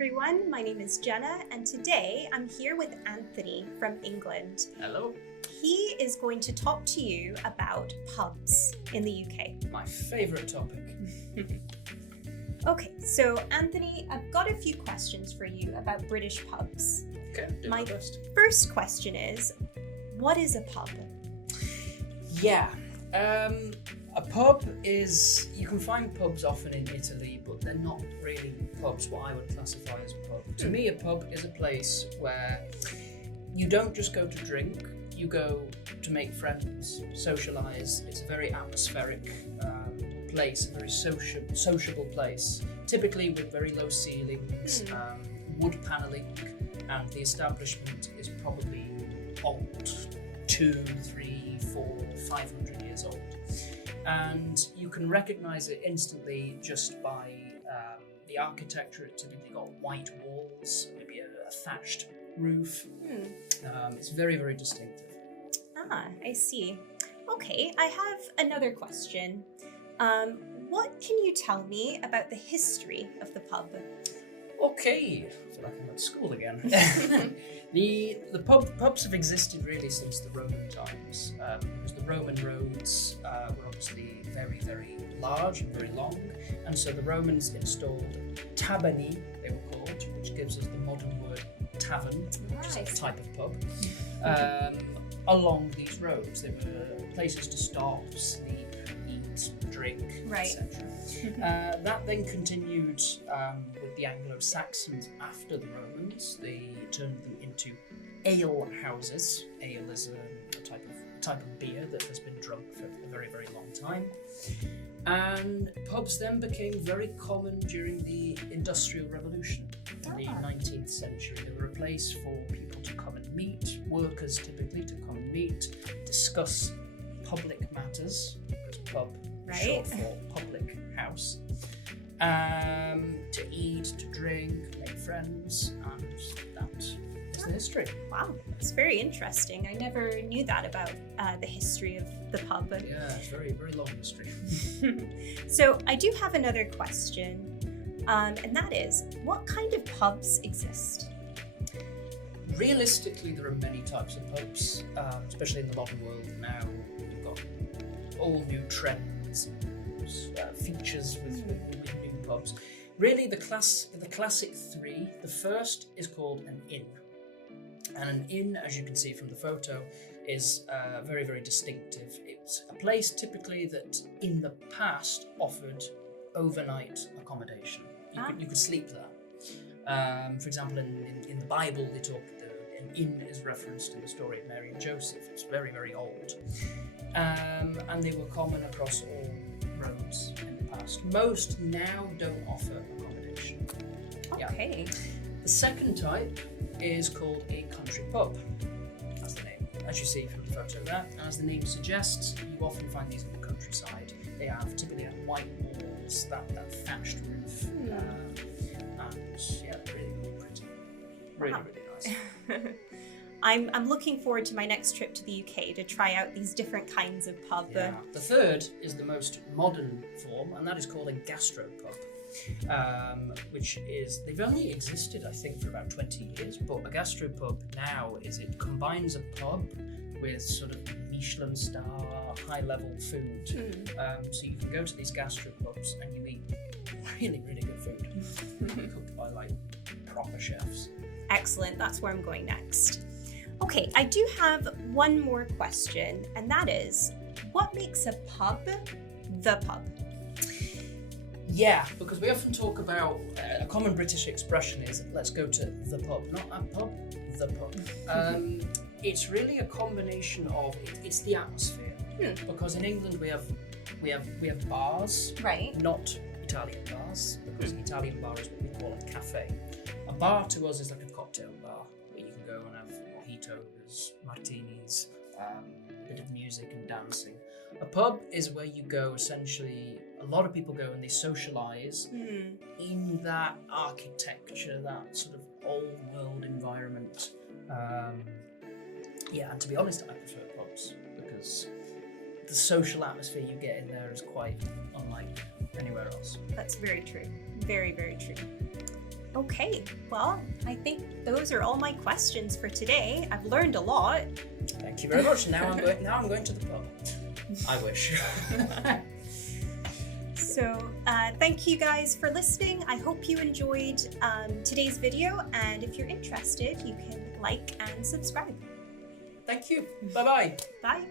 everyone. My name is Jenna, and today I'm here with Anthony from England. Hello. He is going to talk to you about pubs in the UK. My favourite topic. Okay, so Anthony, I've got a few questions for you about British pubs. Okay, do My my best. first question is, what is a pub? Yeah. A pub is, you can find pubs often in Italy, but they're not really pubs, what I would classify as a pub. To me, a pub is a place where you don't just go to drink, you go to make friends, socialise. It's a very atmospheric place, a very sociable place, typically with very low ceilings, wood panelling, and the establishment is probably old, 2, 3, 4, 500 years old. And you can recognise it instantly just by the architecture. It typically got white walls, maybe a thatched roof. It's very, very distinctive. Ah, I see. Okay, I have another question. What can you tell me about the history of the pub? Okay, I feel like I'm at school again. The pubs have existed really since the Roman times, because the Roman roads were obviously very, very large and very long, and so the Romans installed taberni, they were called, which gives us the modern word tavern, which is a type of pub, along these roads. They were places to stop, sleep, eat, drink, etc. That then continued with the Anglo-Saxons after the Romans. They turned them into ale houses. Ale is a type of beer that has been drunk for a very, very long time. And pubs then became very common during the Industrial Revolution in the 19th century. They were a place for people to come and meet, workers typically to come and meet, discuss public matters, because pub short for public house, to eat, to drink, make friends, and that is the history. Wow, that's very interesting. I never knew that about the history of the pub. Yeah, it's very, very long history. So I do have another question, and that is, what kind of pubs exist? Realistically, there are many types of pubs, especially in the modern world now. We've got all new trends, features with new pubs. Really, the classic three. The first is called an inn, and an inn, as you can see from the photo, is very, very distinctive. It's a place typically that in the past offered overnight accommodation. You could sleep there. For example, in the Bible, they talk. An inn is referenced in the story of Mary and Joseph. It's very, very old. And they were common across all roads in the past. Most now don't offer accommodation. Okay. Yeah. The second type is called a country pub. That's the name, as you see from the photo there. And as the name suggests, you often find these in the countryside. They have typically white walls, that thatched roof, and yeah, really, really pretty. Really, really nice. I'm looking forward to my next trip to the UK to try out these different kinds of pub. Yeah. The third is the most modern form, and that is called a gastropub, which is, they've only existed, I think, for about 20 years, but a gastropub now it combines a pub with sort of Michelin star, high-level food. So you can go to these gastropubs and you eat really, really good food, cooked by like proper chefs. Excellent, that's where I'm going next. Okay, I do have one more question, and that is, what makes a pub the pub? Yeah, because we often talk about, a common British expression is, let's go to the pub, not a pub, the pub. It's really a combination of, it's the atmosphere, because in England we have bars, right? Not Italian bars, because an Italian bar is what we call a cafe. A bar to us is like a cocktail bar, where you can go and have mojitos, martinis, a bit of music and dancing. A pub is where you go, essentially, a lot of people go and they socialise in that architecture, that sort of old world environment. And to be honest, I prefer pubs because the social atmosphere you get in there is quite unlike anywhere else. That's very true. Very, very true. Okay, well, I think those are all my questions for today. I've learned a lot. Thank you very much. Now I'm going to the pub. I wish. So thank you guys for listening. I hope you enjoyed today's video, and if you're interested, you can like and subscribe. Thank you. Bye-bye. Bye.